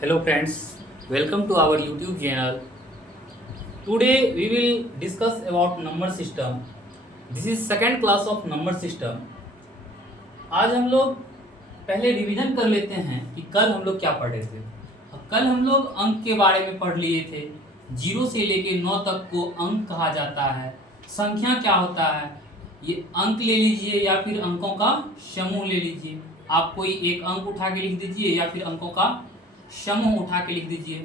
Hello friends, welcome to our YouTube channel. Today we will discuss about number system. This is second class of number system. आज हम लोग पहले revision कर लेते हैं कि कल हम लोग क्या पढ़े थे। कल हम लोग अंक के बारे में पढ़ लिए थे। 0 से लेके 9 तक को अंक कहा जाता है। संख्या क्या होता है, ये अंक ले लीजिए या फिर अंकों का समूह ले लीजिए। आप कोई एक अंक उठा के लिख दीजिए या फिर अंकों का समूह उठा के लिख दीजिए,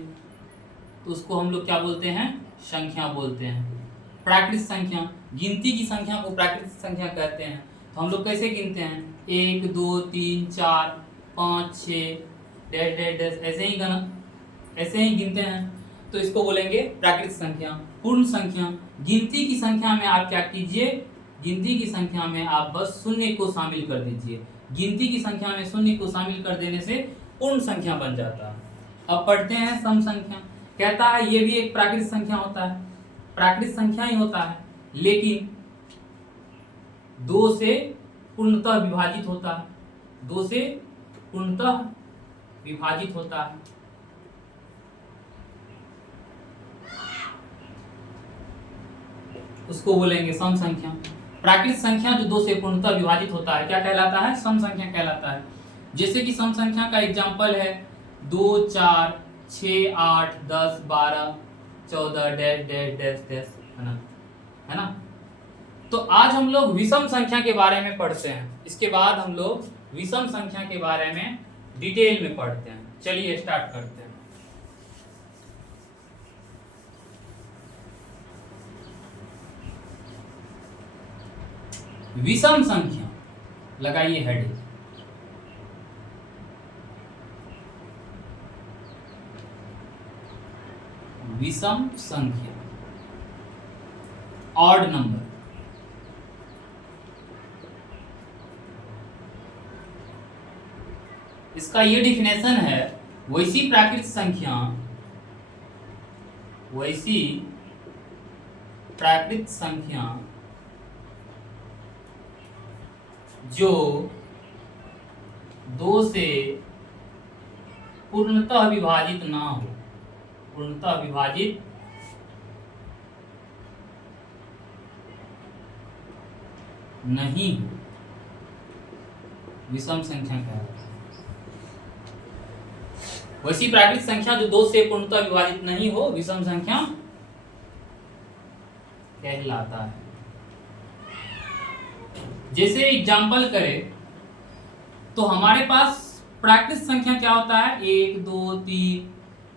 तो उसको हम लोग क्या बोलते हैं, संख्या बोलते हैं। प्राकृत संख्या, गिनती की संख्या को प्राकृत संख्या कहते हैं। तो हम लोग कैसे गिनते हैं, 1 2 3 4 5 6 डैश डैश डैश ऐसे ही गिनते हैं, तो इसको बोलेंगे प्राकृत संख्या। पूर्ण संख्या, गिनती की संख्या में आप क्या कीजिए, गिनती की संख्या में आप बस शून्य को शामिल कर दीजिए। गिनती की संख्या में शून्य को शामिल कर देने से पूर्ण संख्या बन जाता है। अब पढ़ते हैं सम संख्या। कहता है ये भी एक प्राकृत संख्या होता है, प्राकृत संख्या ही होता है, लेकिन 2 से पूर्णतः विभाजित होता है। 2 से पूर्णतः विभाजित होता है। उसको बोलेंगे सम संख्या। प्राकृत संख्या जो 2 से पूर्णतः विभाजित होता है क्या कहलाता है, सम संख्या कहलाता है। जैसे कि सम संख्या का एग्जाम्पल है 2 4 6 8 10 12 14 डैश डैश डैश डैश, है ना। तो आज हम लोग विषम संख्या के बारे में पढ़ते हैं। इसके बाद हम लोग विषम संख्या के बारे में डिटेल में पढ़ते हैं। चलिए स्टार्ट करते हैं। विषम संख्या, लगाइए हेडिंग। विषम संख्या, ऑड नंबर। इसका ये डिफिनेशन है, वैसी प्राकृत संख्या, वैसी प्राकृत संख्या जो 2 से पूर्णतः विभाजित ना हो, पूर्णतः विभाजित नहीं हो, विषम संख्या कहलाता है। वैसी प्राकृत संख्या जो 2 से पूर्णतः विभाजित नहीं हो, विषम संख्या कहलाता है। जैसे एग्जाम्पल करें तो हमारे पास प्राकृत संख्या क्या होता है, 1 2 3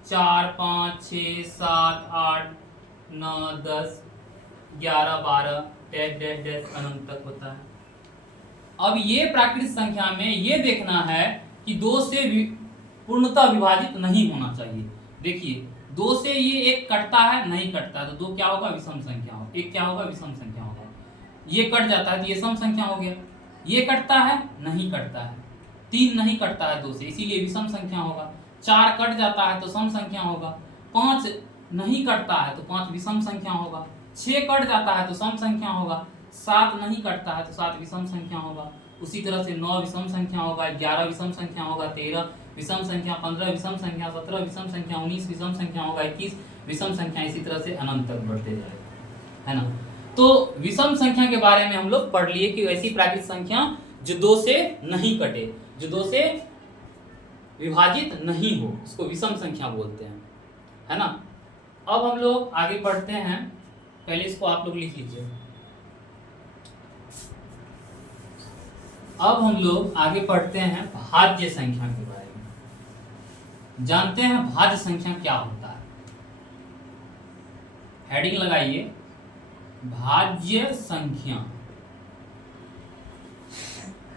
4 5 6 7 8 9 10 11 12 डैश डैश डैश अनंत तक होता है। अब ये प्राकृत संख्या में ये देखना है कि 2 से पूर्णतः विभाजित नहीं होना चाहिए। देखिए 2 से ये एक कटता है, नहीं कटता है, तो 2 क्या होगा, विषम संख्या होगा। एक क्या होगा, विषम संख्या होगा। ये कट जाता है तो ये सम संख्या हो गया। ये कटता है, नहीं कटता है। 3 नहीं कटता है 2 से, इसीलिए विषम संख्या होगा। 4 कट जाता है तो सम संख्या होगा। 5 नहीं कटता है तो 5 विषम संख्या होगा। 6 कट जाता है तो सम संख्या होगा। 7 नहीं कटता है तो 7 विषम संख्या होगा। उसी तरह से 9 विषम संख्या होगा, 11 विषम संख्या होगा, 13 विषम संख्या, 15 विषम संख्या, 17 विषम संख्या, 19 विषम संख्या होगा, 21 विषम संख्या, इसी तरह से अनंत तक बढ़ते जाएगा, है ना। तो विषम संख्या के बारे में हम लोग पढ़ लिए कि वैसी प्राकृत संख्या जो 2 से नहीं कटे, जो 2 से विभाजित नहीं हो, उसको विषम संख्या बोलते हैं, है ना। अब हम लोग आगे बढ़ते हैं। पहले इसको आप लोग लिख लीजिए। अब हम लोग आगे पढ़ते हैं भाज्य संख्या के बारे में। जानते हैं भाज्य संख्या क्या होता है। हेडिंग लगाइए, भाज्य संख्या।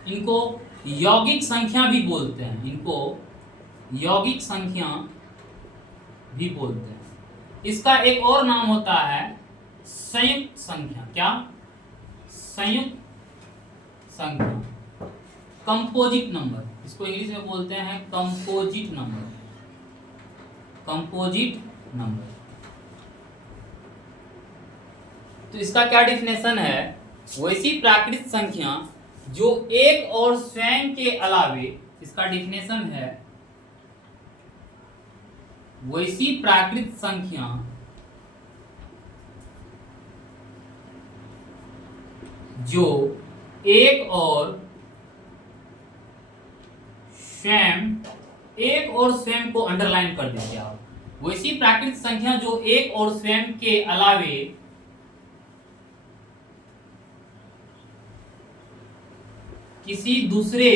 इनको यौगिक संख्या भी बोलते हैं, इनको यौगिक संख्या भी बोलते हैं। इसका एक और नाम होता है संयुक्त संख्या। क्या, संयुक्त संख्या, कंपोजिट नंबर। इसको इंग्लिश में बोलते हैं कंपोजिट नंबर, कंपोजिट नंबर। तो इसका क्या डिफिनेशन है, वैसी प्राकृत संख्या जो एक और स्वयं के अलावे, इसका डिफिनेशन है वैसी प्राकृत संख्या जो एक और स्वयं को अंडरलाइन कर देते आप। वैसी प्राकृत संख्या जो एक और स्वयं के अलावे किसी दूसरे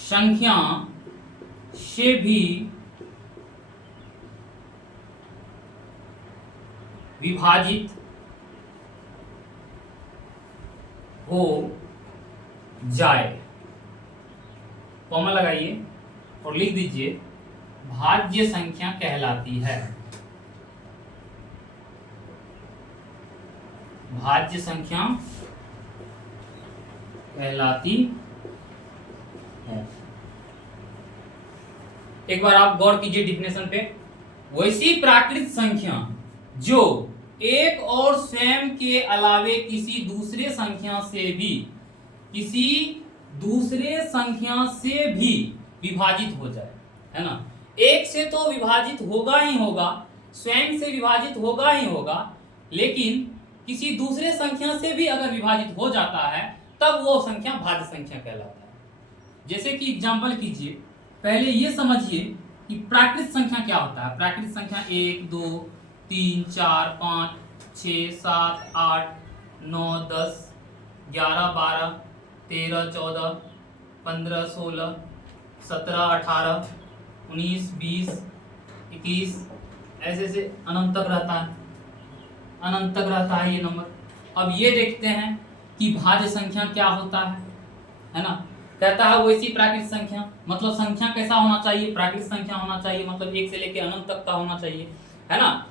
संख्या से भी विभाजित हो जाए, कॉमा लगाइए और लिख दीजिए भाज्य संख्या कहलाती है। भाज्य संख्या कहलाती है। एक बार आप गौर कीजिए डिफिनेशन पे। वैसी प्राकृत संख्या जो एक और स्वयं के अलावे किसी दूसरे संख्या से भी विभाजित हो जाए, है ना। एक से तो विभाजित होगा ही होगा, स्वयं से विभाजित होगा ही होगा, लेकिन किसी दूसरे संख्या से भी अगर विभाजित हो जाता है तब वो संख्या भाज्य संख्या कहलाता है। जैसे कि एग्जांपल कीजिए, पहले ये समझिए कि प्राकृत संख्या क्या होता है। प्राकृत संख्या 1 2 3 4 5 6 7 8 9 10 11 12 13 14 15 16 17 18 19 20 21 ऐसे से अनंत तक रहता है, अनंत तक रहता है ये नंबर। अब ये देखते हैं कि भाज्य संख्या क्या होता है ना। कहता है वैसी प्राकृत संख्या, मतलब संख्या कैसा होना चाहिए, प्राकृत संख्या होना चाहिए, मतलब 1 से लेकर अनंत तक का होना चाहिए, है ना।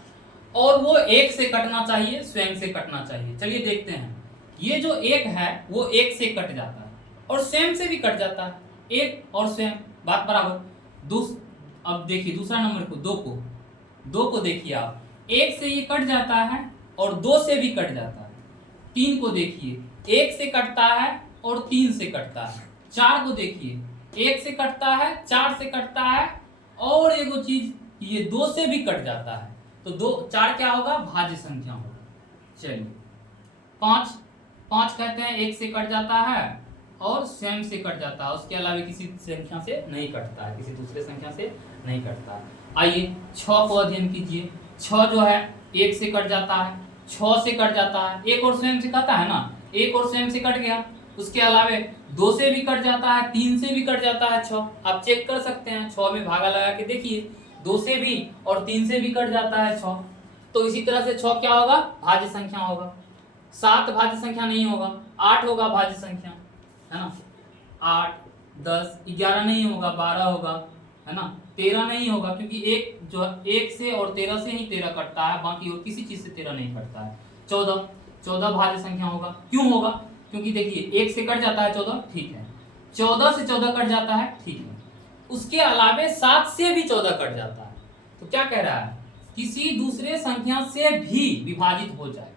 और वो 1 से कटना चाहिए, स्वयं से कटना चाहिए। चलिए देखते हैं, ये जो 1 है वो 1 से कट जाता है और स्वयं से भी कट जाता है। 1 और स्वयं बात बराबर। अब देखिए दूसरा नंबर को, 2 को देखिए आप, 1 से ये कट जाता है और 2 से भी कट जाता है। 3 को देखिए, 1 से कटता है और 3 से कटता है। 4 को देखिए, 1 से कटता है, 4 से कटता है और एगो चीज ये 2 से भी कट जाता है। तो 4 क्या होगा, भाज्य संख्या होगा। चलिए 5 कहते हैं 1 से कट जाता है और स्वयं से कट जाता है, उसके अलावा किसी संख्या से नहीं कटता है, किसी दूसरे संख्या से नहीं कटता है। आइए 6 को अध्ययन कीजिए। 6 जो है 1 से कट जाता है, 6 से कट जाता है, 1 और स्वयं से कटा है ना, 1 और स्वयं से कट गया, उसके अलावे 2 से भी कट जाता है, 3 से भी कट जाता है 6। आप चेक कर सकते हैं, 6 में भागा लगा के देखिए, 2 से भी और 3 से भी कट जाता है 6। तो इसी तरह से 6 क्या होगा, भाज्य संख्या होगा। 7 भाज्य संख्या नहीं होगा, 8 होगा भाज्य संख्या, है ना। 8 10 11 नहीं होगा, 12 होगा, है ना। 13 नहीं होगा क्योंकि 1 से और 13 से ही 13 कटता है, बाकी और किसी चीज से 13 नहीं कटता है। 14 भाज्य संख्या होगा। क्यों होगा, क्योंकि देखिए 1 से कट जाता है 14, ठीक है। 14 से 14 कट जाता है, ठीक है। उसके अलावे 7 से भी 14 कट जाता है। तो क्या कह रहा है, किसी दूसरे संख्या से भी विभाजित हो जाए,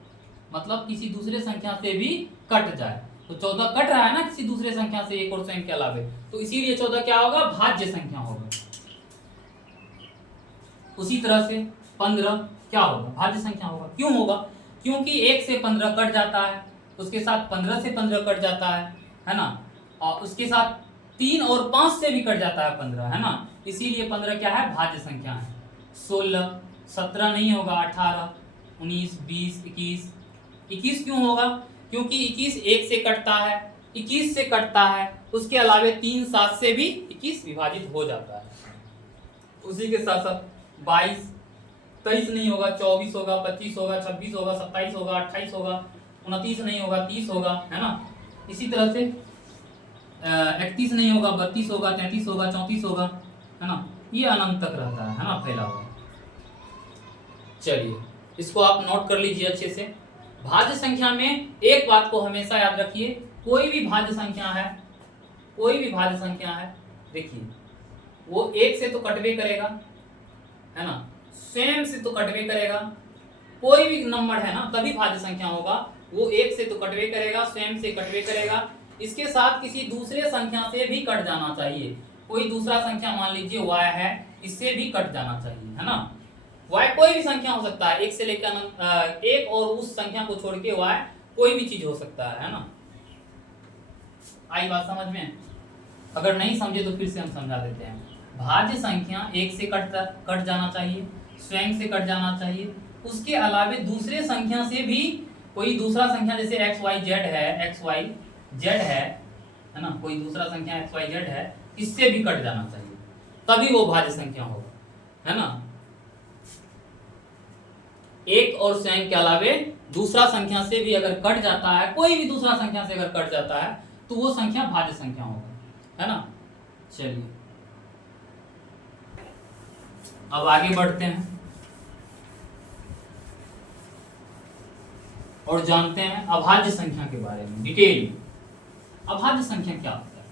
मतलब किसी दूसरे संख्या से भी कट जाए। तो 14 कट रहा है ना किसी दूसरे संख्या से, एक और स्वयं के अलावे, तो इसीलिए 14 क्या होगा, भाज्य संख्या होगा। उसी तरह से 15 क्या होगा, भाज्य संख्या होगा। क्यों होगा, क्योंकि 1 से 15 कट जाता है, उसके साथ 15 से 15 कट जाता है ना, और उसके साथ 3 और 5 से भी कट जाता है 15, है ना। इसीलिए 15 क्या है, भाज्य संख्या है। 16 17 नहीं होगा, 18 19 20 21 21 क्यों होगा, क्योंकि 21 1 से कटता है, 21 से कटता है, उसके अलावे 3 7 से भी 21 विभाजित हो जाता है। उसी के साथ साथ 22 23 नहीं होगा, 24 होगा, 25 होगा, 26 होगा, 27 होगा, 28 होगा, 29 नहीं होगा, 30 होगा, है ना। इसी तरह से 31 नहीं होगा, 32 होगा, 33 होगा, 34 होगा, है ना। ये अनंत तक रहता है ना, फैला हुआ। चलिए इसको आप नोट कर लीजिए अच्छे से। भाज्य संख्या में एक बात को हमेशा याद रखिए, कोई भी भाज्य संख्या है, कोई भी भाज्य संख्या है, देखिए वो 1 से तो कटवे करेगा, है ना, स्वयं से तो कटवे करेगा। कोई भी नंबर है ना तभी भाज्य संख्या होगा, वो 1 से तो कटवे करेगा, स्वयं से कटवे करेगा, इसके साथ किसी दूसरे संख्या से भी कट जाना चाहिए। कोई दूसरा संख्या मान लीजिए y है, इससे भी कट जाना चाहिए, है ना। y कोई भी संख्या हो सकता है, एक से लेकर एक, और उस संख्या को छोड़ के y कोई भी चीज हो सकता है ना। आई बात समझ में? अगर नहीं समझे तो फिर से हम समझा देते हैं। भाज्य संख्या एक से कट जाना चाहिए, स्वयं से कट जाना चाहिए, उसके अलावे दूसरे संख्या से भी, कोई दूसरा संख्या जैसे एक्स वाई जेड है ना, कोई दूसरा संख्या एक्स वाई जेड है, इससे भी कट जाना चाहिए, तभी वो भाज्य संख्या होगा, है ना। एक और स्वयं के अलावे दूसरा संख्या से भी अगर कट जाता है, कोई भी दूसरा संख्या से अगर कट जाता है तो वो संख्या भाज्य संख्या होगा, है ना। चलिए अब आगे बढ़ते हैं और जानते हैं अभाज्य संख्या के बारे में डिटेल में। अभाज्य संख्या क्या होता है?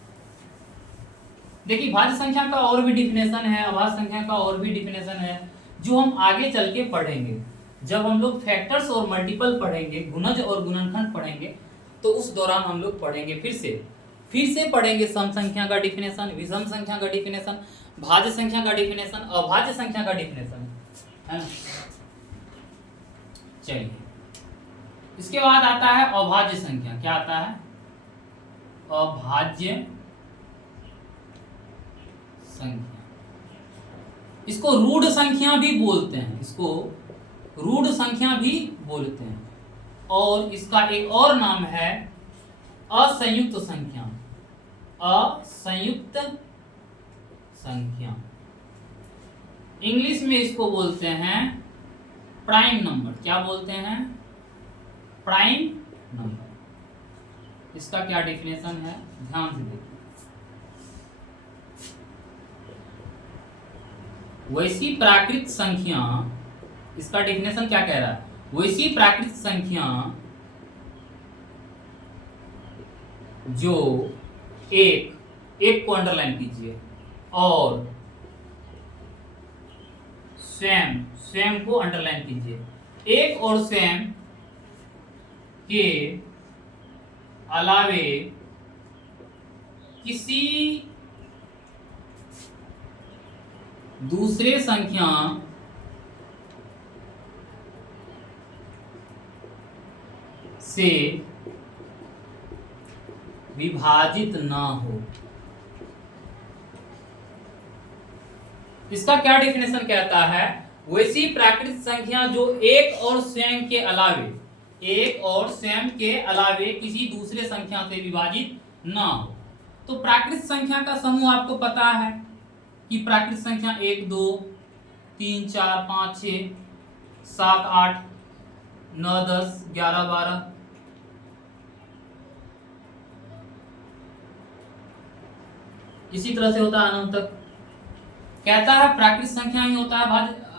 देखिए, भाज्य संख्या का और भी डिफिनेशन है, अभाज्य संख्या का और भी डिफिनेशन है, जो हम आगे चल के पढ़ेंगे। जब हम लोग फैक्टर्स और मल्टीपल पढ़ेंगे, गुणज और गुणनखंड पढ़ेंगे, तो उस दौरान हम लोग पढ़ेंगे, फिर से पढ़ेंगे सम संख्या का डिफिनेशन, विषम संख्या का डिफिनेशन, भाज्य संख्या का डिफिनेशन, अभाज्य संख्या का डिफिनेशन, है ना। चलिए, इसके बाद आता है अभाज्य संख्या। क्या आता है? अभाज्य संख्या। इसको रूढ़ संख्या भी बोलते हैं, इसको रूढ़ संख्या भी बोलते हैं, और इसका एक और नाम है असंयुक्त संख्या। असंयुक्त संख्या, इंग्लिश में इसको बोलते हैं प्राइम नंबर। क्या बोलते हैं? Prime number. इसका क्या डेफिनेशन है, ध्यान से देखिए। वैसी प्राकृत संख्या, इसका डेफिनेशन क्या कह रहा है? वैसी प्राकृत संख्या जो एक को अंडरलाइन कीजिए, और स्वयं को अंडरलाइन कीजिए, एक और स्वयं के अलावे किसी दूसरे संख्या से विभाजित ना हो। इसका क्या डेफिनेशन कहता है? वैसी प्राकृत संख्या जो एक और स्वयं के अलावे किसी दूसरे संख्या से विभाजित ना हो। तो प्राकृत संख्या का समूह आपको पता है कि प्राकृत संख्या 1 2 3 4 5 6 7 8 9 10 11 12, इसी तरह से होता है अनंत तक। कहता है प्राकृत संख्या ही होता है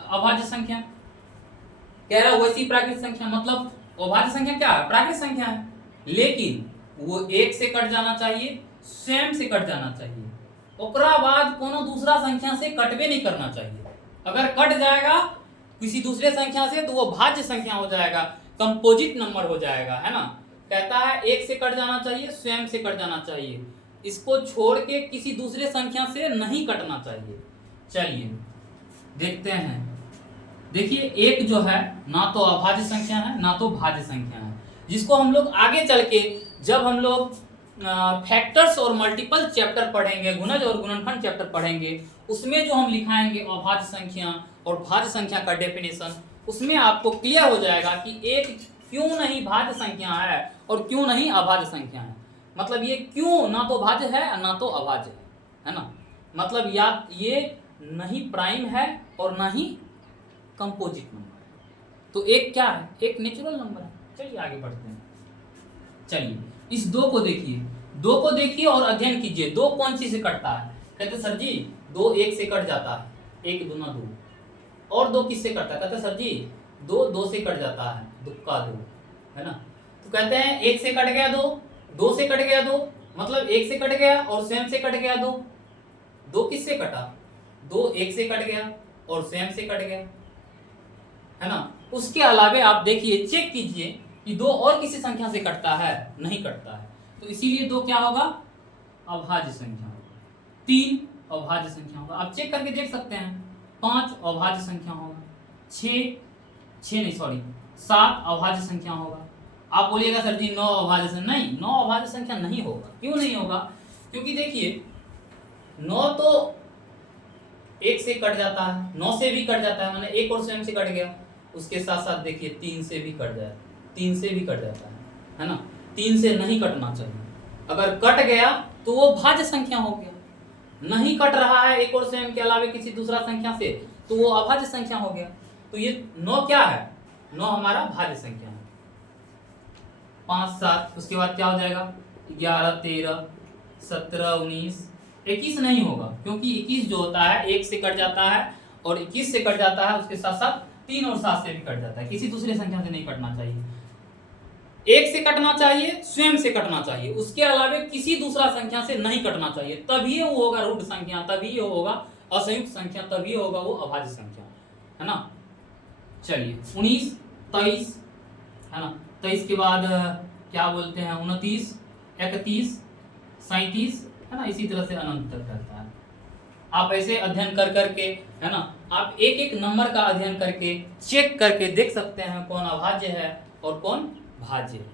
अभाज्य संख्या। कह रहा है वैसी प्राकृत संख्या, मतलब अभाज्य संख्या क्या है? प्राकृत संख्या है, लेकिन वो एक से कट जाना चाहिए, स्वयं से कट जाना चाहिए, ओकरा बाद कोनो दूसरा संख्या से कटबे नहीं करना चाहिए। अगर कट जाएगा किसी दूसरे संख्या से तो वो भाज्य संख्या हो जाएगा, कंपोजिट नंबर हो जाएगा, है ना। कहता है एक से कट जाना चाहिए, स्वयं से कट जाना चाहिए, इसको छोड़ के किसी दूसरे संख्या से नहीं कटना चाहिए। चलिए देखते हैं। देखिए, एक जो है ना तो अभाज्य संख्या है ना तो भाज्य संख्या है, जिसको हम लोग आगे चल के जब हम लोग फैक्टर्स और मल्टीपल चैप्टर पढ़ेंगे, गुणज और गुणनखंड चैप्टर पढ़ेंगे, उसमें जो हम लिखाएंगे अभाज्य संख्या और भाज्य संख्या का डेफिनेशन, उसमें आपको क्लियर हो जाएगा कि एक क्यों नहीं भाज्य संख्या है और क्यों नहीं अभाज्य संख्या है। मतलब ये क्यों ना तो भाज्य है ना तो अभाज्य है ना। मतलब या ये नहीं प्राइम है और ना ही कंपोजिट नंबर है। तो एक क्या है? एक नेचुरल नंबर है। चलिए आगे बढ़ते हैं। चलिए इस दो को देखिए और अध्ययन कीजिए। दो कौन सी से कटता है? कहते सर जी दो एक से कट जाता है, एक दूना दो। और दो किससे कटता है? कहते सर जी दो दो से कट जाता है, दुक्का दो, है ना। तो कहते हैं एक से कट गया दो, दो से कट गया दो, मतलब एक से कट गया और स्वयं से कट गया दो। दो किससे कटा? दो एक से कट गया और स्वयं से कट गया, है ना। उसके अलावे आप देखिए, चेक कीजिए कि दो और किसी संख्या से कटता है? नहीं कटता है। तो इसीलिए दो क्या होगा? अभाज्य संख्या होगा। तीन अभाज्य संख्या होगा। आप चेक करके देख सकते हैं, 5 अभाज्य संख्या होगा, 7 अभाज्य संख्या होगा। आप बोलिएगा सर जी 9 अभाज्य संख्या, नहीं 9 अभाज्य संख्या नहीं होगा। क्यों नहीं होगा? क्योंकि देखिए 9 तो 1 से कट जाता है, 9 से भी कट जाता है, मैंने 1 और स्वयं से कट गया, उसके साथ साथ देखिए 3 से भी कट जाए, 3 से भी कट जाता है ना। 3 से नहीं कटना चाहिए, अगर कट गया तो वो भाज्य संख्या हो गया। नहीं कट रहा है 1 और स्वयं के अलावा किसी दूसरा संख्या से, तो वो अभाज्य संख्या हो गया। तो ये 9 क्या है? 9 हमारा भाज्य संख्या है। 5 7, उसके बाद क्या हो जाएगा? 11 13 17 19 21 नहीं होगा, क्योंकि 21 जो होता है 1 से कट जाता है और 21 से कट जाता है, उसके साथ साथ 3 और 7 से भी कट जाता है, किसी दूसरे संख्या से नहीं कटना चाहिए। 1 से कटना चाहिए, स्वयं से कटना चाहिए, उसके अलावा किसी दूसरा संख्या से नहीं कटना चाहिए, तभी वो होगा रूट संख्या, तभी होगा असंयुक्त संख्या, तभी होगा वो अभाज्य संख्या, है ना। चलिए 19 23 है ना, 23 के बाद क्या बोलते हैं 29 31 37 है ना, इसी तरह से अनंत तक रहता है। आप ऐसे अध्ययन कर करके, है ना, आप एक एक नंबर का अध्ययन करके चेक करके देख सकते हैं कौन अभाज्य है और कौन भाज्य है।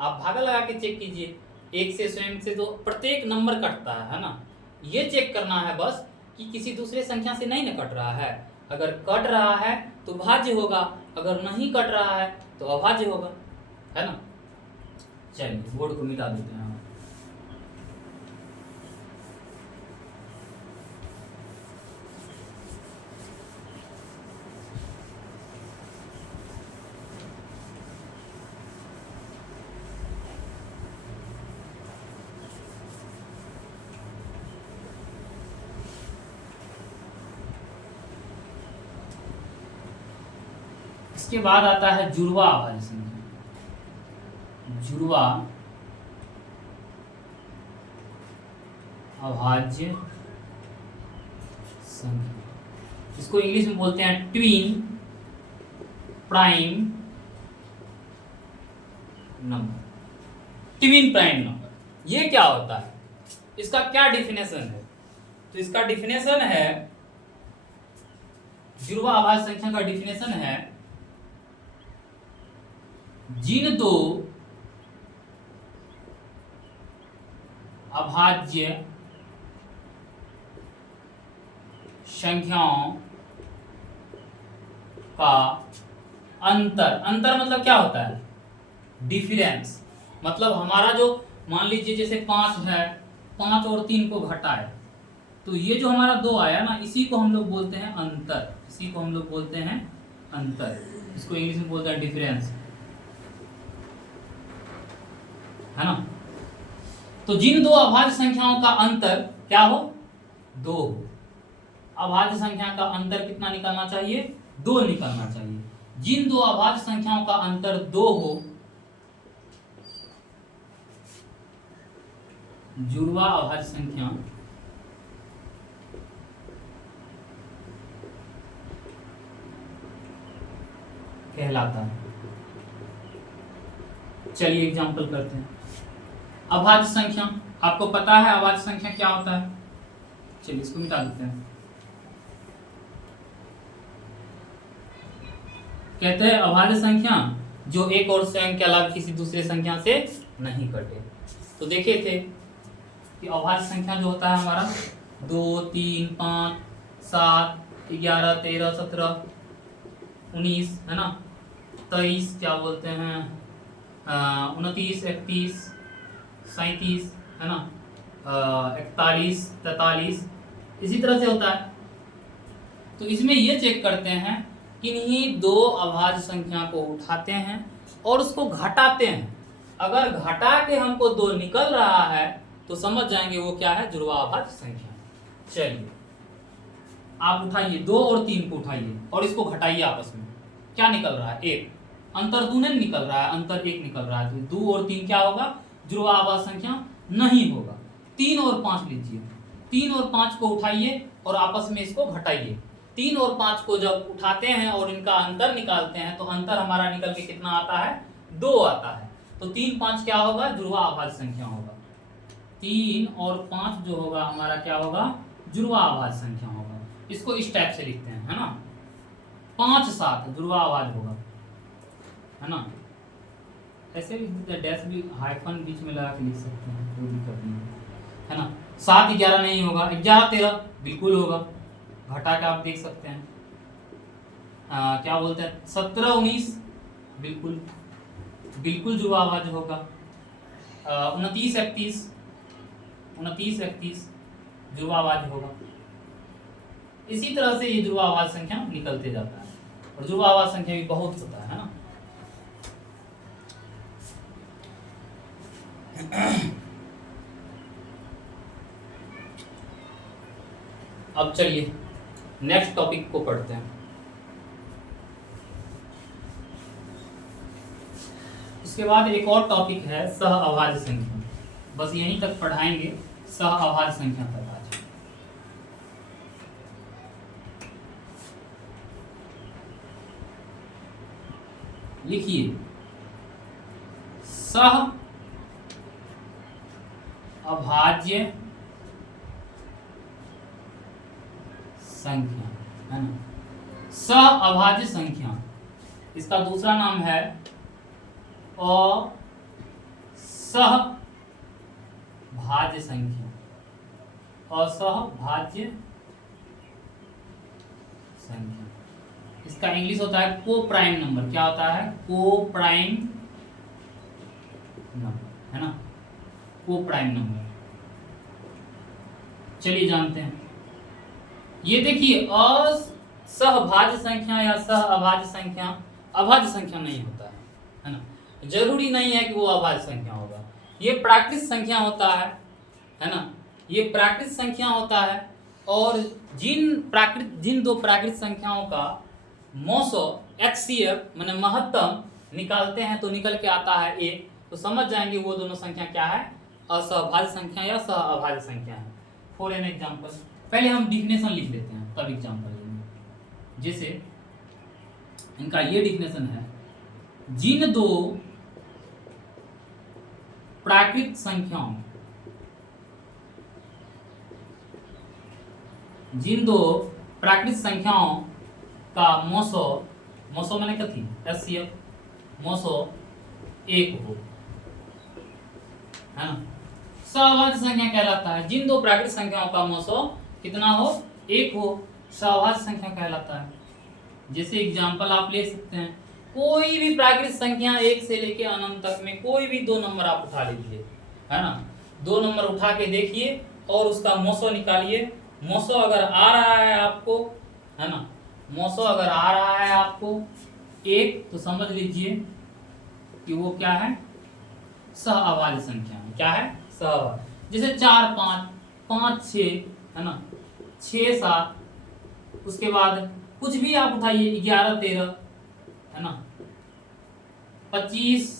आप भागा लगा के चेक कीजिए, 1 से स्वयं से तो प्रत्येक नंबर कटता है ना, ये चेक करना है बस कि किसी दूसरे संख्या से नहीं न कट रहा है। अगर कट रहा है तो भाज्य होगा, अगर नहीं कट रहा है तो अभाज्य होगा, है ना। चलिए बोर्ड को मिटा देते हैं। इसके बाद आता है जुड़वा अभाज्य संख्या। जुड़वा अभाज्य संख्या, इसको इंग्लिश में बोलते हैं twin prime number. Twin prime number ये क्या होता है, इसका क्या डिफिनेशन है? तो इसका डिफिनेशन है, जुड़वा अभाज्य संख्या का डिफिनेशन है, जिन दो अभाज्य संख्याओं का अंतर, अंतर मतलब क्या होता है? डिफरेंस। मतलब हमारा जो मान लीजिए जैसे 5 है, 5 और 3 को घटाए तो ये जो हमारा 2 आया ना, इसी को हम लोग बोलते हैं अंतर, इसी को हम लोग बोलते हैं अंतर। इसको इंग्लिश में बोलते हैं डिफरेंस, है ना। तो जिन दो अभाज्य संख्याओं का अंतर क्या हो? 2 हो। अभाज्य संख्या का अंतर कितना निकालना चाहिए? 2 निकालना चाहिए। जिन दो अभाज्य संख्याओं का अंतर 2 हो, जुड़वा अभाज्य संख्या कहलाता है। चलिए एग्जांपल करते हैं। अभाज्य संख्या, आपको पता है अभाज्य संख्या क्या होता है? चलिए इसको मिटा देते हैं। कहते हैं अभाज्य संख्या जो एक और स्वयं के अलावा किसी दूसरे संख्या से नहीं कटे। तो देखे थे कि अभाज्य संख्या जो होता है हमारा 2 3 5 7 11 13 17 19 है ना, 23 क्या बोलते हैं 29 31 37 है ना, 41 43 इसी तरह से होता है। तो इसमें ये चेक करते हैं किन्हीं दो अभाज्य संख्या को उठाते हैं और उसको घटाते हैं। अगर घटा के हमको 2 निकल रहा है तो समझ जाएंगे वो क्या है, जुड़वा अभाज्य संख्या। चलिए आप उठाइए 2 और 3 को उठाइए और इसको घटाइए आपस में, क्या निकल रहा है? 1। अंतर 2 नहीं निकल रहा है, अंतर 1 निकल रहा है। तो 2 और 3 क्या होगा? जुड़वा अभाज्य संख्या नहीं होगा। 3 और 5 लीजिए, 3 और 5 को उठाइए और आपस में इसको घटाइए। 3 और 5 को जब उठाते हैं और इनका अंतर निकालते हैं तो अंतर हमारा निकल के कितना आता है? 2 आता है। तो 3 5 क्या होगा? जुड़वा अभाज्य संख्या होगा। 3 और 5 जो होगा हमारा क्या होगा? जुड़वा आवाज संख्या होगा। इसको इस टाइप से लिखते हैं, है ना, 5 7 जुड़वा आवाज होगा, है ना। ऐसे भी डैश भी हाइफन बीच में लगा के लिख सकते हैं, कोई दिक्कत नहीं है ना। 7 11 नहीं होगा, 11 13 बिल्कुल होगा, घटा के आप देख सकते हैं। क्या बोलते हैं 17 19 बिल्कुल बिल्कुल जुड़वा आवाज होगा। 29 31 जुड़वा आवाज होगा। इसी तरह से ये जुड़वा आवाज संख्या निकलते जाता है, और जुड़वा आवाज संख्या भी बहुत होता है ना। अब चलिए नेक्स्ट टॉपिक को पढ़ते हैं। इसके बाद एक और टॉपिक है सह अभाज्य संख्या। बस यहीं तक पढ़ाएंगे, सह अभाज्य संख्या तक आज। लिखिए सह अभाज्य संख्या, है ना। सह अभाज्य संख्या, इसका दूसरा नाम है असहभाज्य संख्या। असहभाज्य संख्या, इसका इंग्लिश होता है को प्राइम नंबर। क्या होता है? को प्राइम नंबर, है ना, को प्राइम नंबर। चलिए जानते हैं। ये देखिए असहभाज्य संख्या या सह अभाज्य संख्या अभाज्य संख्या नहीं होता है ना। जरूरी नहीं है कि वो अभाज्य संख्या होगा। ये प्राकृतिक संख्या होता है ना, ये प्राकृतिक संख्या होता है। और जिन दो प्राकृतिक संख्याओं का मौसो HCF माने महत्तम निकालते हैं तो निकल के आता है 1, तो समझ जाएंगे वो दोनों संख्या क्या है, असहभाज्य संख्या या सह अभाज्य संख्या है। फॉर एन एग्जाम्पल, पहले हम डिफिनेशन लिख लेते हैं तब एग्जाम्पल लेंगे। जैसे इनका ये डिफिनेशन है, जिन दो प्राकृतिक संख्याओं का मौसो माने कथी HCF मौसो 1 हो, है ना। सहभाज्य संख्या कहलाता है जिन दो प्राकृतिक संख्याओं का मौसो कितना हो, 1 हो, सहभाज्य संख्या कहलाता है। जैसे एग्जांपल आप ले सकते हैं, कोई भी प्राकृतिक संख्या 1 से लेके अनंत तक में कोई भी 2 नंबर आप उठा लीजिए, है ना। 2 नंबर उठा के देखिए और उसका मौसो निकालिए। मौसो अगर आ रहा है आपको, है ना, मौसो अगर आ रहा है आपको 1, तो समझ लीजिए कि वो क्या है, सहअभाज्य संख्या है। क्या है? सहअभाज्य। जैसे 4 5 5 6, है ना, 6 7, उसके बाद कुछ भी आप उठाइए 11 13, है ना, 25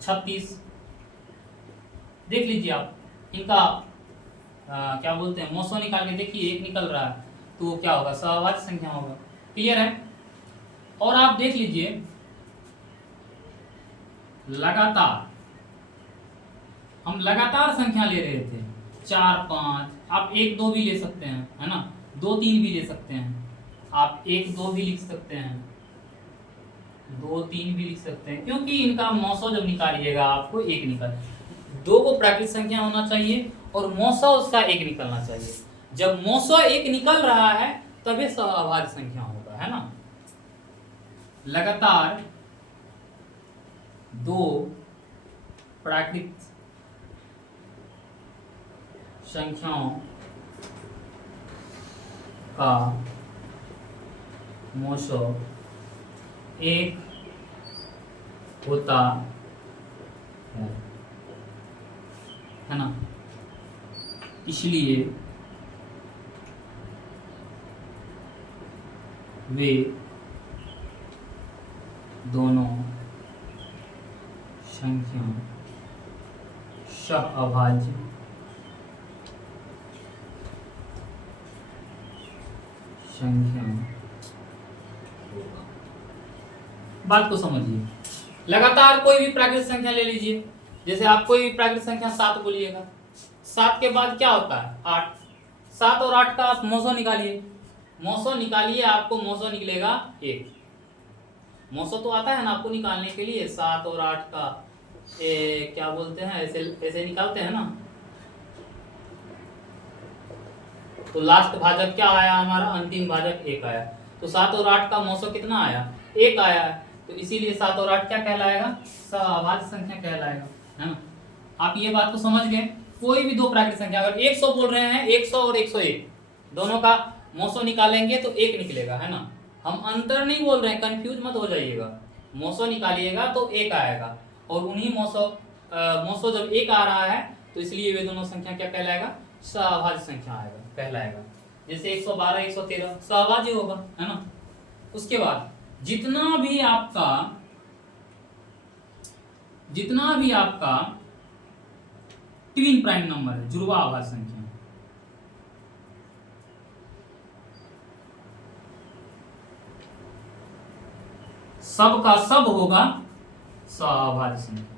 36, देख लीजिए आप इनका क्या बोलते हैं मौसो निकाल के देखिए, 1 निकल रहा है तो वो क्या होगा, सहअभाज्य संख्या होगा। क्लियर है? और आप देख लीजिए लगातार, हम लगातार संख्या ले रहे थे 4 5, आप 1 2 भी ले सकते हैं, है ना, 2 3 भी ले सकते हैं, आप 1 2 भी लिख सकते हैं, 2 3 भी लिख सकते हैं, क्योंकि इनका मौसो जब निकालिएगा आपको 1 निकल, 2 को प्राकृतिक संख्या होना चाहिए और मौसो उसका 1 निकलना चाहिए। जब मौसो 1 निकल रहा है तभी सहअभाज्य संख्या होगा, है ना। लगातार 2 प्राकृतिक संख्याओं का मौसो 1 होता है ना, इसलिए वे दोनों संख्या सहअभाज्य संख्या होगा। बात को समझिए। लगातार कोई भी प्राकृतिक संख्या ले लीजिए, जैसे आप कोई भी प्राकृतिक संख्या 7 बोलिएगा, 7 के बाद क्या होता है 8, 7 और 8 का आप मौसो निकालिए, मौसो निकालिए, आपको मौसो निकलेगा 1। मौसो तो आता है ना आपको निकालने के लिए, 7 और 8 का क्या बोलते हैं, ऐसे ऐसे निकालते हैं ना। तो लास्ट भाजक क्या आया हमारा, अंतिम भाजक 1 आया। तो 7 और 8 का मौसो कितना आया, 1 आया है। तो इसीलिए 7 और 8 क्या कहलाएगा, सहअभाज्य संख्या कहलाएगा, है ना। आप ये बात को समझ गए। कोई भी दो प्राकृतिक संख्या, अगर 100 बोल रहे हैं, 100 और 101 दोनों का मौसो निकालेंगे तो 1 निकलेगा, है ना। हम अंतर नहीं बोल रहे हैं, कंफ्यूज मत हो जाइएगा। मौसो निकालिएगा तो 1 आएगा, और उन्हीं मौसो जब 1 आ रहा है तो इसलिए वे दोनों संख्या क्या कहलाएगा, सहअभाज्य संख्या आएगा कहलाएगा। जैसे 112 113 सहअभाज्य होगा, है ना। उसके बाद जितना भी आपका ट्विन प्राइम नंबर है, जुड़वा आभाज्य संख्या, सब का सब होगा सहअभाज्य संख्या।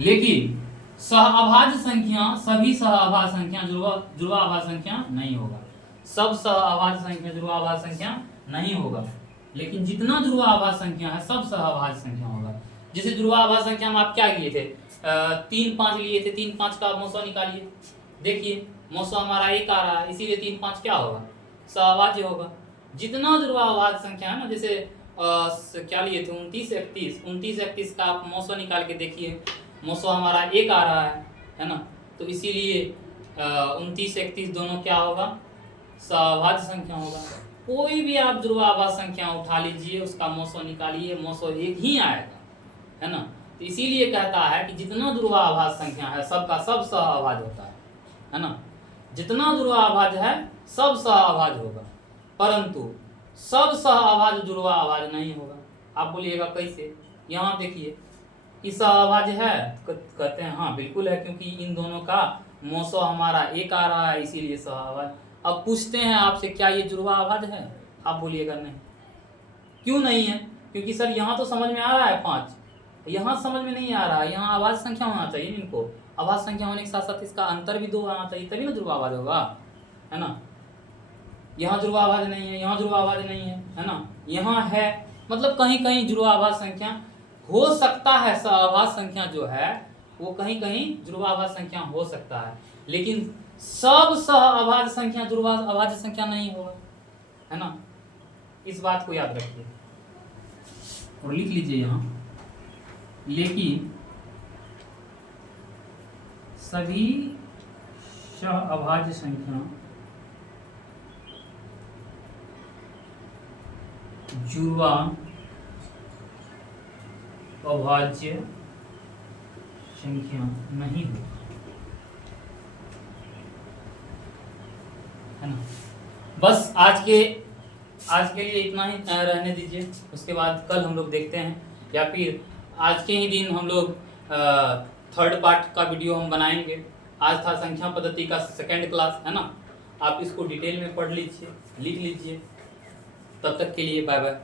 लेकिन सहअभाज्य संख्या, सभी सहअभाज्य संख्या जुड़वा आभाज्य संख्या नहीं होगा। सब सहअभाज्य संख्या जुड़वा आभाज्य संख्या नहीं होगा, लेकिन जितना जुड़वा आभाज्य संख्या है सब सहअभाज्य संख्या होगा। जैसे जुड़वा आभाज्य संख्या में आप क्या लिए थे, 3 5 लिए थे, 3 5 का मौसो निकालिए, देखिए मौसो हमारा 1 आ रहा है, इसीलिए 3 5 क्या होगा, सहअभाज्य होगा। जितना जुड़वा आभाज्य संख्या है ना, जैसे क्या लिए थे 29 31 का आप मौसो निकाल के देखिए, मौसो हमारा 1 आ रहा है ना। तो इसीलिए 29 31 दोनों क्या होगा, सहअभाज्य संख्या होगा। कोई भी आप जुड़वा आभाज्य संख्या उठा लीजिए, उसका मौसो निकालिए, मौसो 1 ही आएगा, है ना। तो इसीलिए कहता है कि जितना जुड़वा आभाज्य संख्या है सबका सब सहअभाज्य होता है ना। जितना जुड़वा आभाज्य है सब सहअभाज्य होगा, परंतु सब सहअभाज्य जुड़वा आभाज्य नहीं होगा। आप बोलिएगा कैसे, यहाँ देखिए कि सहअभाज्य है, कहते हैं हाँ बिल्कुल है, क्योंकि इन दोनों का मौसो हमारा 1 आ रहा है, इसीलिए सहअभाज्य। अब पूछते हैं आपसे क्या ये जुड़वा आभाज्य है, आप बोलिएगा नहीं। क्यों नहीं है, क्योंकि सर यहाँ तो समझ में आ रहा है 5, यहाँ समझ में नहीं आ रहा है, यहाँ आभाज्य संख्या होना चाहिए इनको। आभाज्य संख्या होने के साथ साथ इसका अंतर भी 2 आना चाहिए, तभी ना जुड़वा आभाज्य होगा, है ना। यहाँ जुड़वा आभाज्य नहीं है, यहाँ जुड़वा आभाज्य नहीं है ना। यहाँ है, मतलब कहीं कहीं जुड़वा आभाज्य संख्या हो सकता है, सहअभाज्य संख्या जो है वो कहीं कहीं जुड़वा आभाज्य संख्या हो सकता है, लेकिन सब सहअभाज्य संख्या जुड़वा आभाज्य संख्या नहीं होगा, है ना। इस बात को याद रखिए और लिख लीजिए यहाँ, लेकिन सभी सहअभाज्य संख्या जुड़वा अभाज्य संख्या नहीं होगा, है ना। बस आज के लिए इतना ही रहने दीजिए, उसके बाद कल हम लोग देखते हैं, या फिर आज के ही दिन हम लोग 3rd पार्ट का वीडियो हम बनाएंगे। आज था संख्या पद्धति का 2nd क्लास, है ना। आप इसको डिटेल में पढ़ लीजिए, लिख लीजिए। तब तक के लिए बाय बाय।